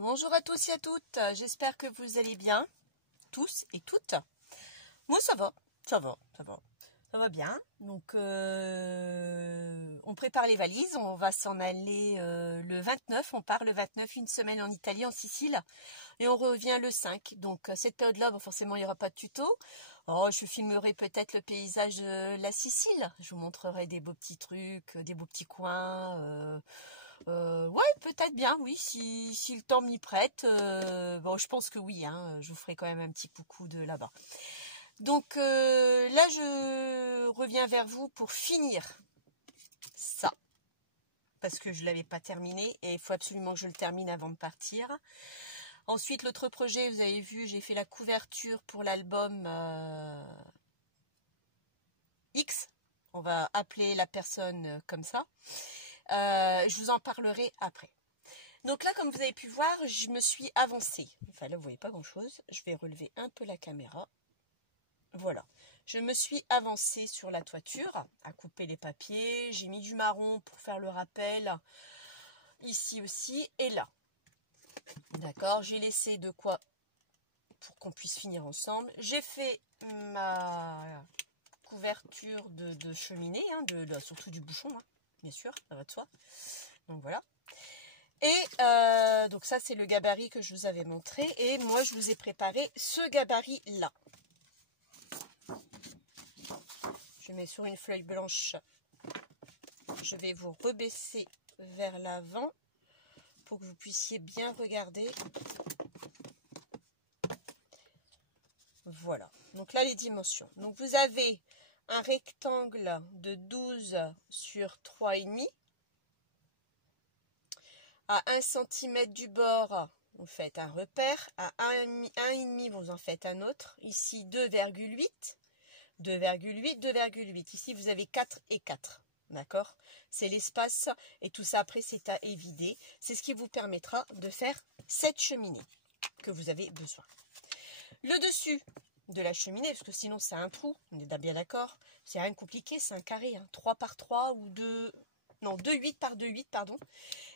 Bonjour à tous et à toutes, j'espère que vous allez bien, tous et toutes. Moi ça va bien. Donc on prépare les valises, on va s'en aller le 29, on part le 29, une semaine en Italie, en Sicile, et on revient le 5. Donc cette période-là, forcément il n'y aura pas de tuto. Oh, je filmerai peut-être le paysage de la Sicile, je vous montrerai des beaux petits trucs, des beaux petits coins. Ouais, peut-être bien, oui, si le temps m'y prête. Bon, je pense que oui, hein, je vous ferai quand même un petit coucou de là-bas. Donc là, je reviens vers vous pour finir ça. Parce que je ne l'avais pas terminé et il faut absolument que je le termine avant de partir. Ensuite, l'autre projet, vous avez vu, j'ai fait la couverture pour l'album X. On va appeler la personne comme ça. Je vous en parlerai après. Donc là, comme vous avez pu voir, je me suis avancée. Enfin là, vous voyez pas grand-chose. Je vais relever un peu la caméra. Voilà. Je me suis avancée sur la toiture, à couper les papiers. J'ai mis du marron pour faire le rappel. Ici aussi et là. D'accord, j'ai laissé de quoi pour qu'on puisse finir ensemble. J'ai fait ma couverture de cheminée, hein, surtout du bouchon, hein, bien sûr, ça va de soi. Donc voilà. Et donc ça, c'est le gabarit que je vous avais montré. Et moi, je vous ai préparé ce gabarit-là. Je mets sur une feuille blanche. Je vais vous rebaisser vers l'avant pour que vous puissiez bien regarder. Voilà. Donc là, les dimensions. Donc vous avez un rectangle de 12 sur 3,5. À 1 cm du bord, vous faites un repère. À 1,5, vous en faites un autre. Ici, 2,8. 2,8, 2,8. Ici, vous avez 4 et 4. D'accord? C'est l'espace. Et tout ça, après, c'est à évider. C'est ce qui vous permettra de faire cette cheminée que vous avez besoin. Le dessus de la cheminée, parce que sinon, c'est un trou. On est bien d'accord. C'est rien de compliqué. C'est un carré. Hein, 3 par 3 ou 2... Non, 2,8 par 2,8, pardon.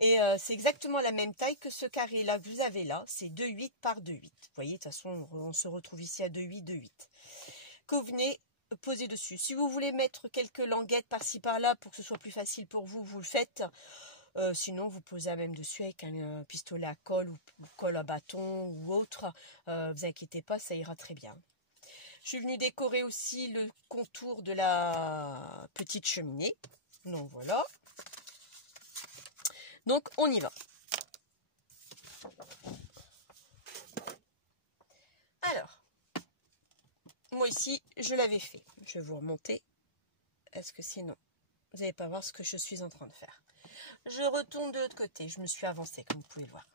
Et c'est exactement la même taille que ce carré-là que vous avez là. C'est 2,8 par 2,8. Vous voyez, de toute façon, on se retrouve ici à 2,8, 2,8. Que vous venez poser dessus. Si vous voulez mettre quelques languettes par-ci, par-là, pour que ce soit plus facile pour vous, vous le faites. Sinon, vous posez même dessus avec un pistolet à colle ou colle à bâton ou autre. Vous inquiétez pas, ça ira très bien. Je suis venue décorer aussi le contour de la petite cheminée. Donc voilà. Donc on y va. Alors, moi ici, je l'avais fait. Je vais vous remonter. Est-ce que sinon, vous n'allez pas voir ce que je suis en train de faire. Je retourne de l'autre côté. Je me suis avancée, comme vous pouvez le voir.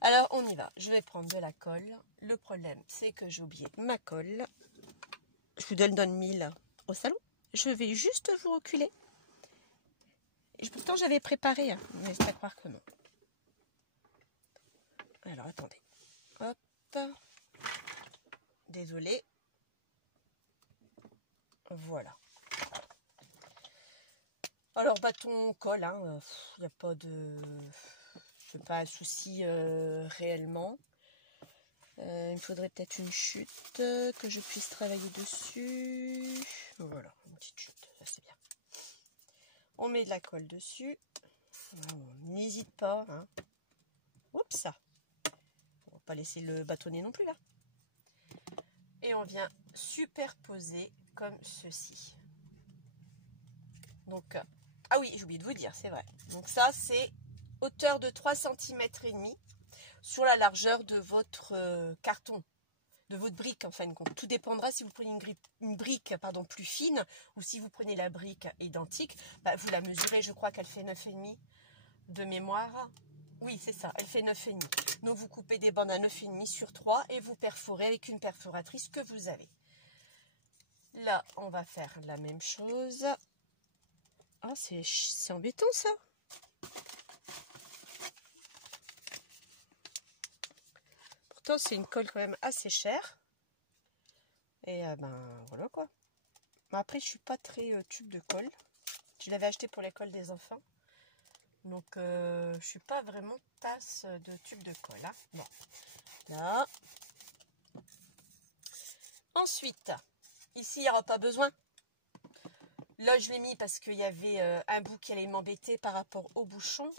Alors, on y va. Je vais prendre de la colle. Le problème, c'est que j'ai oublié ma colle. Je vous donne 1000 au salon. Je vais juste vous reculer. Et pourtant, j'avais préparé, hein, mais c'est à croire que non. Alors, attendez. Hop. Désolée. Voilà. Alors, bâton, colle, hein. Il n'y a pas de... pas un souci réellement. Il me faudrait peut-être une chute que je puisse travailler dessus. Voilà, une petite chute, ça c'est bien. On met de la colle dessus. N'hésite pas. Hein. Oups, on va pas laisser le bâtonnet non plus là. Et on vient superposer comme ceci. Donc, ah oui, j'ai oublié de vous dire, c'est vrai. Donc ça, c'est hauteur de 3,5 cm sur la largeur de votre carton, de votre brique en fin de compte. Tout dépendra si vous prenez une brique plus fine ou si vous prenez la brique identique. Bah, vous la mesurez, je crois qu'elle fait 9,5 de mémoire. Oui, c'est ça, elle fait 9,5. Donc vous coupez des bandes à 9,5 sur 3 et vous perforez avec une perforatrice que vous avez. Là, on va faire la même chose. Ah, c'est embêtant ça. Pourtant, c'est une colle quand même assez chère. Et ben voilà quoi. Après, je suis pas très tube de colle. Je l'avais acheté pour l'école des enfants. Donc, je suis pas vraiment tasse de tube de colle. Hein. Bon, là. Ensuite, ici, il n'y aura pas besoin. Là, je l'ai mis parce qu'il y avait un bout qui allait m'embêter par rapport au bouchon.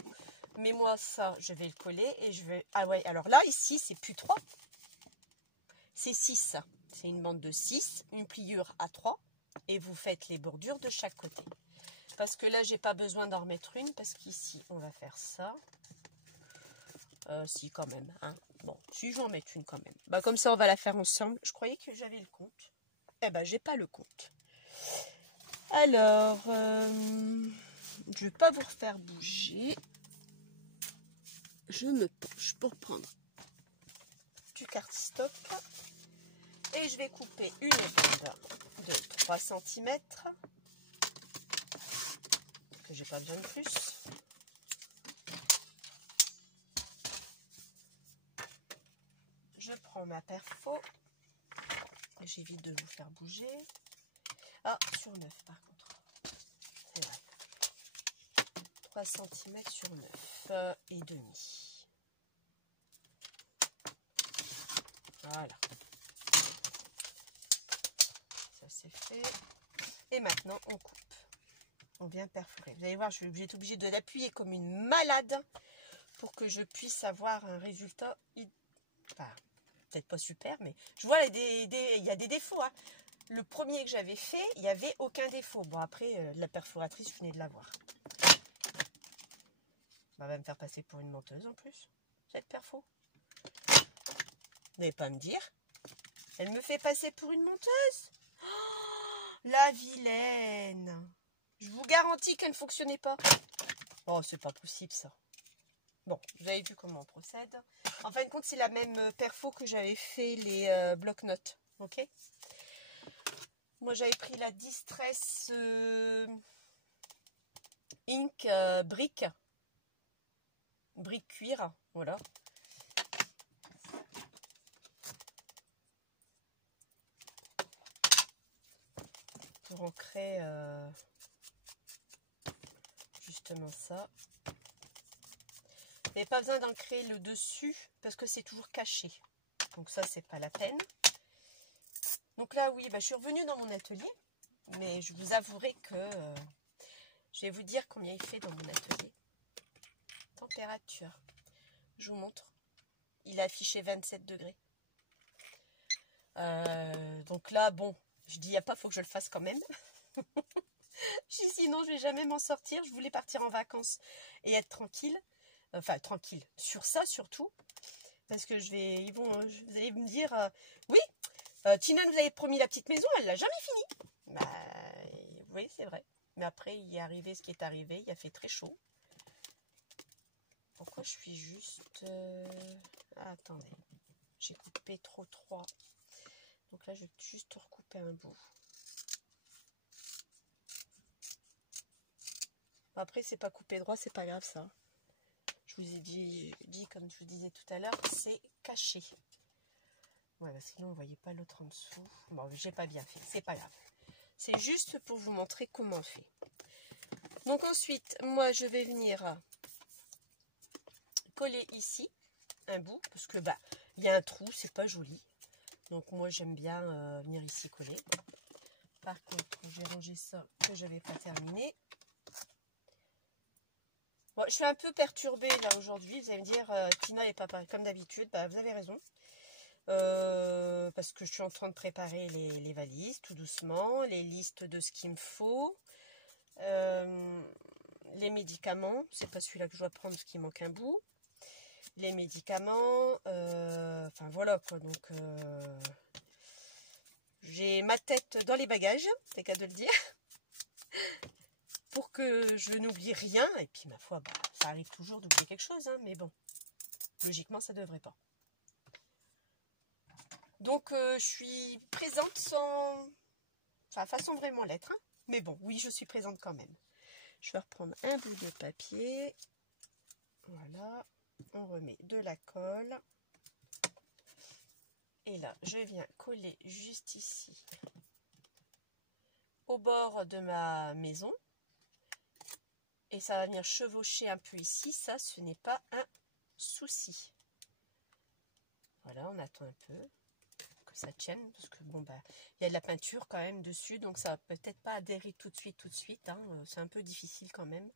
Mais moi, ça, je vais le coller et je vais... Ah ouais, alors là, ici, c'est plus 3. C'est 6. C'est une bande de 6, une pliure à 3. Et vous faites les bordures de chaque côté. Parce que là, j'ai pas besoin d'en remettre une. Parce qu'ici, on va faire ça. Si, quand même. Hein. Bon, si, je vais en mettre une quand même. Bah, comme ça, on va la faire ensemble. Je croyais que j'avais le compte. Eh ben, j'ai pas le compte. Alors, je vais pas vous refaire bouger. Je me penche pour prendre du cardstock. Et je vais couper une bande de 3 cm. Que j'ai pas besoin de plus. Je prends ma perfo. J'évite de vous faire bouger. Ah, sur 9 par contre. C'est vrai. 3 cm sur 9 et demi. Voilà. Ça c'est fait. Et maintenant on coupe. On vient perforer. Vous allez voir, je vais être obligée de l'appuyer comme une malade pour que je puisse avoir un résultat. Enfin, peut-être pas super, mais je vois il y a des défauts. Hein. Le premier que j'avais fait, il n'y avait aucun défaut. Bon, après, la perforatrice, je venais de la voir. Elle va me faire passer pour une menteuse en plus, cette perfo. Vous n'allez pas me dire. Elle me fait passer pour une menteuse. Oh, la vilaine. Je vous garantis qu'elle ne fonctionnait pas. Oh, c'est pas possible ça. Bon, vous avez vu comment on procède. En fin de compte, c'est la même perfo que j'avais fait les bloc-notes. Ok. Moi, j'avais pris la Distress Ink brique cuir. Voilà. Pour ancrer justement ça. Vous n'avez pas besoin d'ancrer le dessus parce que c'est toujours caché. Donc ça, c'est pas la peine. Donc là, oui, bah, je suis revenue dans mon atelier. Mais je vous avouerai que je vais vous dire combien il fait dans mon atelier. Température. Je vous montre. Il a affiché 27 degrés. Donc là, bon, je dis, il n'y a pas, il faut que je le fasse quand même. Sinon, je ne vais jamais m'en sortir. Je voulais partir en vacances et être tranquille. Enfin, tranquille. Sur ça, surtout. Parce que vous allez me dire, oui, Tina nous avait promis la petite maison, elle l'a jamais finie. Bah, oui, c'est vrai. Mais après, il est arrivé ce qui est arrivé. Il a fait très chaud. Pourquoi je suis juste... attendez. J'ai coupé trop 3. Donc là, je vais juste recouper un bout. Après, c'est pas coupé droit, c'est pas grave ça. Je vous ai dit comme je vous disais tout à l'heure, c'est caché. Voilà, sinon, vous voyez pas l'autre en dessous. Bon, j'ai pas bien fait, c'est pas grave. C'est juste pour vous montrer comment on fait. Donc ensuite, moi, je vais venir coller ici un bout, parce que bah, il y a un trou, c'est pas joli. Donc moi, j'aime bien venir ici coller. Par contre, je vais ranger ça que je n'avais pas terminé. Bon, je suis un peu perturbée là aujourd'hui. Vous allez me dire, Tina n'est pas pareil comme d'habitude. Bah, vous avez raison. Parce que je suis en train de préparer les valises tout doucement, les listes de ce qu'il me faut, les médicaments. C'est pas celui-là que je dois prendre parce qu'il manque un bout. Les médicaments, enfin voilà quoi. Donc j'ai ma tête dans les bagages, c'est qu'à de le dire. Pour que je n'oublie rien. Et puis, ma foi, bah, ça arrive toujours d'oublier quelque chose. Hein, mais bon, logiquement, ça ne devrait pas. Donc, je suis présente sans... Enfin, façon vraiment l'être. Hein, mais bon, oui, je suis présente quand même. Je vais reprendre un bout de papier. Voilà. On remet de la colle. Et là, je viens coller juste ici. Au bord de ma maison. et ça va venir chevaucher un peu ici. Ça, ce n'est pas un souci. Voilà, on attend un peu que ça tienne, parce que bon, bah, il y a de la peinture quand même dessus, donc ça va peut-être pas adhérer tout de suite, hein. C'est un peu difficile quand même.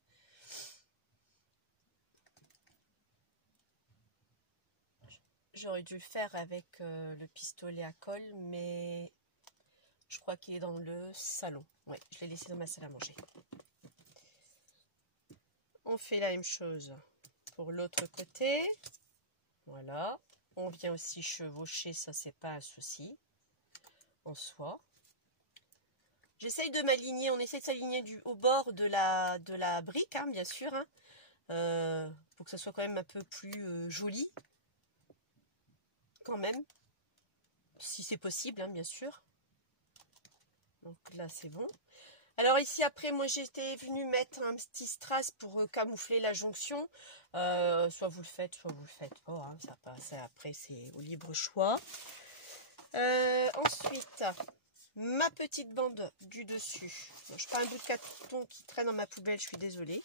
J'aurais dû le faire avec le pistolet à colle, mais je crois qu'il est dans le salon. Ouais, je l'ai laissé dans ma salle à manger. On fait la même chose pour l'autre côté. Voilà. On vient aussi chevaucher, ça c'est pas un souci en soi. J'essaye de m'aligner, on essaie de s'aligner au bord de la brique, hein, bien sûr, hein, pour que ça soit quand même un peu plus joli, quand même, si c'est possible, hein, bien sûr. Donc là c'est bon. Alors ici après moi j'étais venue mettre un petit strass pour camoufler la jonction. Soit vous le faites, soit vous le faites pas, hein, ça passe, après c'est au libre choix. Ensuite, ma petite bande du dessus. Je n'ai pas un bout de carton qui traîne dans ma poubelle, je suis désolée.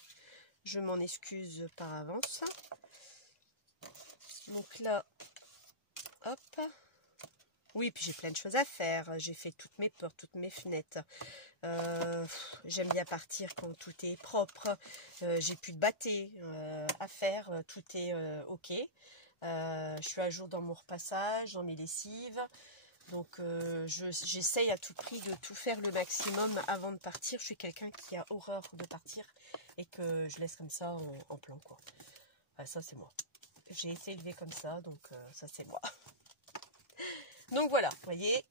Je m'en excuse par avance. Donc là, hop. Oui, puis j'ai plein de choses à faire. J'ai fait toutes mes portes, toutes mes fenêtres. J'aime bien partir quand tout est propre. J'ai plus de bâté à faire. Tout est ok. Je suis à jour dans mon repassage, dans mes lessives. Donc j'essaye à tout prix de tout faire le maximum avant de partir. Je suis quelqu'un qui a horreur de partir et que je laisse comme ça en plan, quoi. Enfin, ça c'est moi. J'ai été élevée comme ça, donc ça c'est moi. Donc voilà, vous voyez,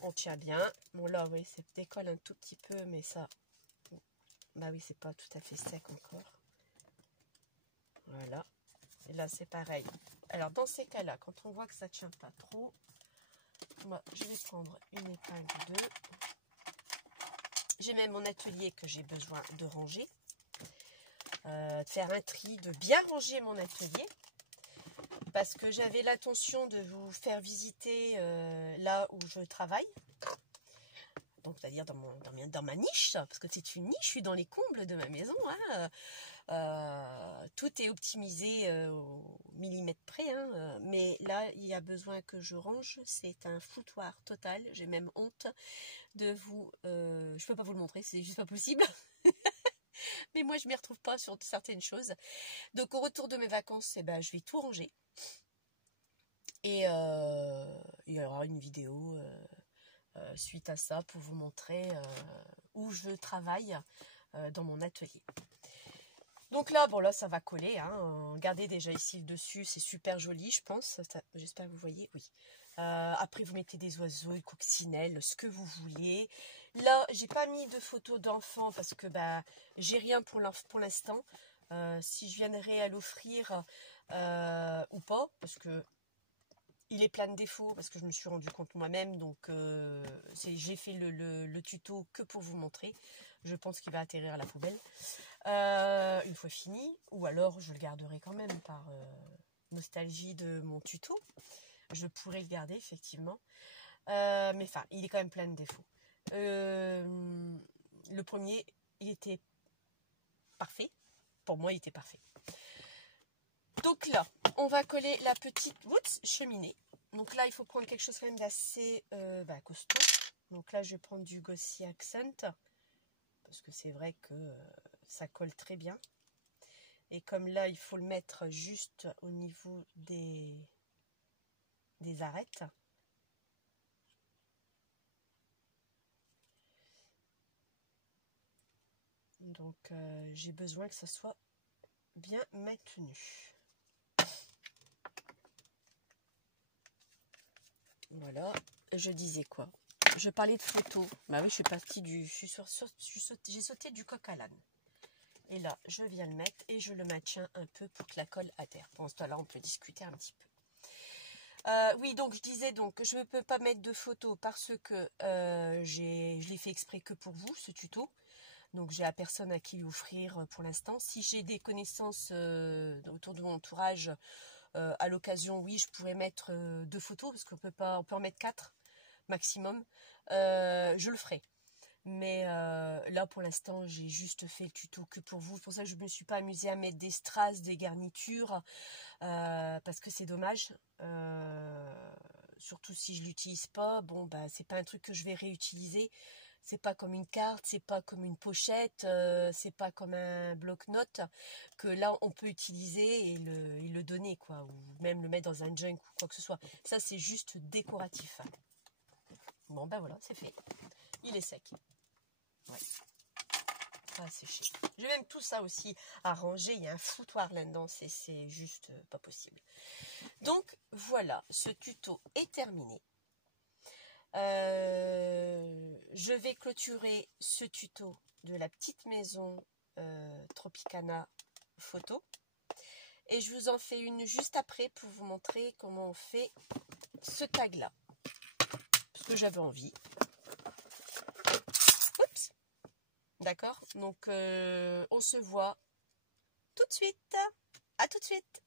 on tient bien. Bon là, oui, ça décolle un tout petit peu, mais ça, bah oui, c'est pas tout à fait sec encore. Voilà. Et là, c'est pareil. Alors, dans ces cas-là, quand on voit que ça tient pas trop, moi, je vais prendre une épingle 2. J'ai même mon atelier que j'ai besoin de ranger. De faire un tri, de bien ranger mon atelier. Parce que j'avais l'intention de vous faire visiter là où je travaille. Donc, c'est-à-dire dans ma niche, parce que c'est une niche, je suis dans les combles de ma maison. Hein. Tout est optimisé au millimètre près. Hein. Mais là, il y a besoin que je range. C'est un foutoir total. J'ai même honte de vous... je peux pas vous le montrer, c'est juste pas possible. Mais moi, je m'y retrouve pas sur certaines choses. Donc, au retour de mes vacances, eh ben, je vais tout ranger. Et il y aura une vidéo suite à ça pour vous montrer où je travaille dans mon atelier. Donc là, bon là, ça va coller. Hein. Regardez déjà ici le dessus, c'est super joli, je pense. J'espère que vous voyez, oui. Après, vous mettez des oiseaux, une coccinelle, ce que vous voulez. Là, j'ai pas mis de photos d'enfants parce que bah, j'ai rien pour l'instant. Si je viendrai à l'offrir ou pas, parce que il est plein de défauts, parce que je me suis rendu compte moi-même. Donc, j'ai fait le tuto que pour vous montrer. Je pense qu'il va atterrir à la poubelle. Une fois fini, ou alors je le garderai quand même par nostalgie de mon tuto. Je pourrais le garder effectivement, mais enfin il est quand même plein de défauts. Le premier, il était parfait, pour moi il était parfait. Donc là, on va coller la petite cheminée. Donc là, il faut prendre quelque chose quand même d'assez costaud. Donc là, je vais prendre du Glossy Accent, parce que c'est vrai que ça colle très bien. Et comme là, il faut le mettre juste au niveau des arêtes. Donc, j'ai besoin que ça soit bien maintenu. Voilà. Je disais quoi? Je parlais de photos. Bah oui, je suis partie j'ai sauté du coq à l'âne. Et là, je viens le mettre et je le maintiens un peu pour que la colle adhère. Pendant ce temps-là, on peut discuter un petit peu. Oui, donc je disais donc que je ne peux pas mettre de photos parce que je l'ai fait exprès que pour vous, ce tuto. Donc j'ai à personne à qui l'offrir pour l'instant. Si j'ai des connaissances autour de mon entourage, à l'occasion, oui, je pourrais mettre 2 photos parce qu'on peut en mettre 4 maximum. Je le ferai. Mais là, pour l'instant, j'ai juste fait le tuto que pour vous. C'est pour ça que je ne me suis pas amusée à mettre des strass, des garnitures, parce que c'est dommage. Surtout si je l'utilise pas, bon, bah, c'est pas un truc que je vais réutiliser. C'est pas comme une carte, c'est pas comme une pochette, c'est pas comme un bloc-notes que là on peut utiliser et le donner, quoi, ou même le mettre dans un junk ou quoi que ce soit. Ça, c'est juste décoratif. Bon, ben voilà, c'est fait. Il est sec. Ouais. Ah, séché. J'ai même tout ça aussi à ranger. Il y a un foutoir là-dedans. C'est juste pas possible. Donc, voilà. Ce tuto est terminé. Je vais clôturer ce tuto de la petite maison Tropicana photo. Et je vous en fais une juste après pour vous montrer comment on fait ce tag-là. Parce que j'avais envie. Oups. D'accord? Donc, on se voit tout de suite. À tout de suite.